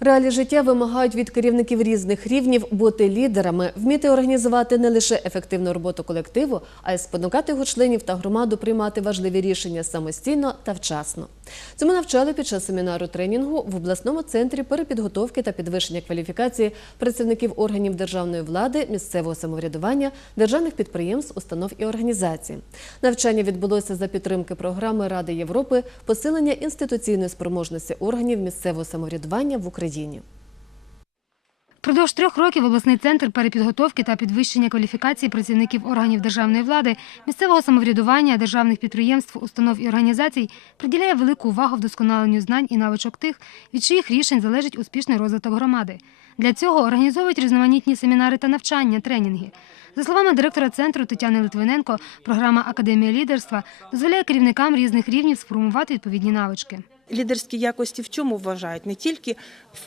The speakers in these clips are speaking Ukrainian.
Реалії життя вимагають від керівників різних рівнів бути лідерами, вміти організувати не лише ефективну роботу колективу, а й спонукати його членів та громаду приймати важливі рішення самостійно та вчасно. Цьому навчали під час семінару тренінгу в обласному центрі перепідготовки та підвищення кваліфікації працівників органів державної влади, місцевого самоврядування, державних підприємств, установ і організацій. Навчання відбулося за підтримки програми Ради Європи посилення інституційної спроможності органів місцевого самоврядування в Україні. Впродовж трьох років обласний центр перепідготовки та підвищення кваліфікації працівників органів державної влади, місцевого самоврядування, державних підприємств, установ і організацій приділяє велику увагу вдосконаленню знань і навичок тих, від чиїх рішень залежить успішний розвиток громади. Для цього організовують різноманітні семінари та навчання, тренінги. За словами директора центру Тетяни Литвиненко, програма Академія лідерства дозволяє керівникам різних рівнів сформувати відповідні навички. Лідерські якості в чому вважають? Не тільки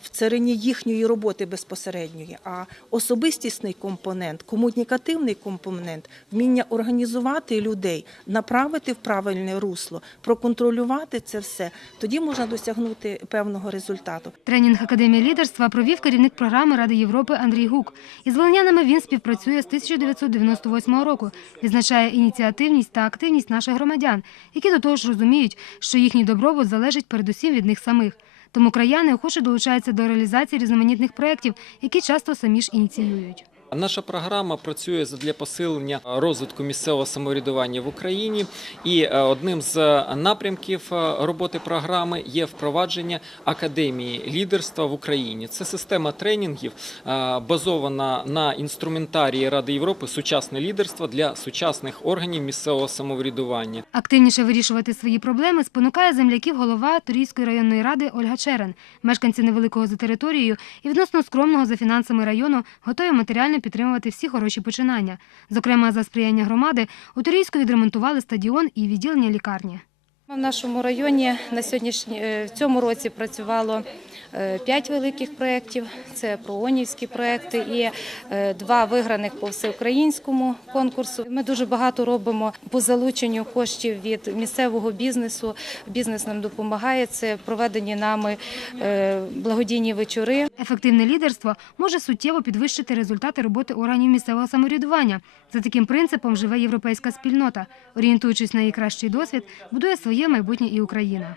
в царині їхньої роботи безпосередньої, а особистісний компонент, комунікативний компонент, вміння організувати людей, направити в правильне русло, проконтролювати це все. Тоді можна досягнути певного результату. Тренінг Академії лідерства провів керівник програми Ради Європи Андрій Гук. Із волинянами він співпрацює з 1998 року, відзначає ініціативність та активність наших громадян, які до того ж розуміють, що їхній добробут залежить передусім від них самих. Тому краяни охоче долучаються до реалізації різноманітних проєктів, які часто самі ж ініціюють. Наша програма працює для посилення розвитку місцевого самоврядування в Україні, і е, одним з напрямків е, роботи програми є впровадження академії лідерства в Україні. Це система тренінгів, е, базована на інструментарії Ради Європи сучасне лідерство для сучасних органів місцевого самоврядування. Активніше вирішувати свої проблеми спонукає земляків голова Турійської районної ради Ольга Черен. Мешканці невеликого за територією і відносно скромного за фінансами району готові матеріально підтримувати всі хороші починання. Зокрема, за сприяння громади у Торійську відремонтували стадіон і відділення лікарні. В нашому районі на сьогоднішній е, в цьому році працювало е, п'ять великих проєктів. Це проонівські проєкти і е, два виграних по всеукраїнському конкурсу. Ми дуже багато робимо по залученню коштів від місцевого бізнесу. Бізнес нам допомагає. Це проведені нами благодійні вечори. Ефективне лідерство може суттєво підвищити результати роботи органів місцевого самоврядування. За таким принципом живе європейська спільнота. Орієнтуючись на її кращий досвід, будує своє майбутнє і Україна.